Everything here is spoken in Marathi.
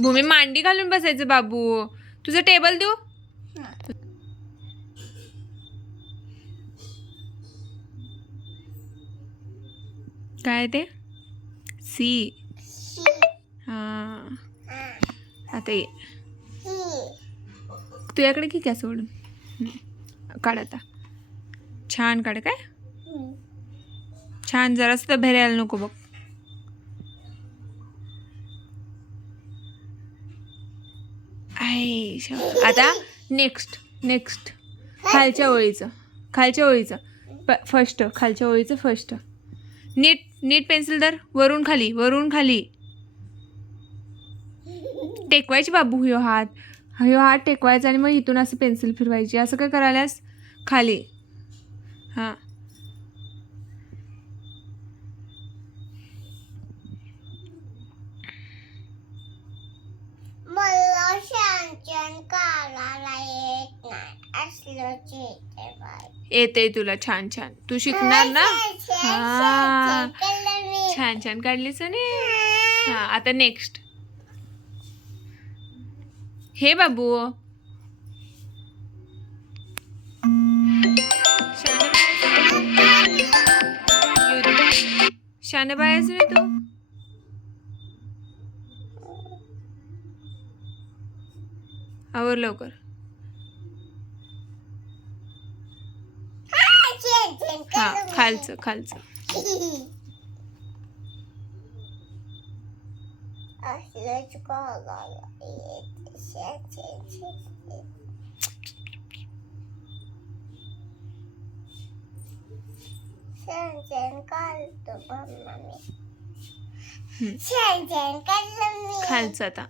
भूमी मांडी घालून बसायचं बाबू. तुझं टेबल देऊ? काय ते? सी हा. आता ये. तुझ्याकडे की काय सोडून. काढ आता. छान काढ काय? छान जरासं तर बाहेर यायला नको बघ. आहे आता नेक्स्ट नेक्स्ट खालच्या ओळीचं खालच्या ओळीचं. प फर्स्ट खालच्या ओळीचं फर्स्ट नीट नीट पेन्सिल धर. वरून खाली वरून खाली. टेकवायची बाबू ह्यो हात. ह्यो हात टेकवायचा आणि मग इथून असं पेन्सिल फिरवायची. असं काय करायलास? खाली. हां. येते तुला छान छान. तू शिकणार ना? हा. छान छान. काढलीस ने हा आता नेक्स्ट हे बाबू. शाने बायच तू? आवर लवकर. शांचन काढलं मी खालचं आता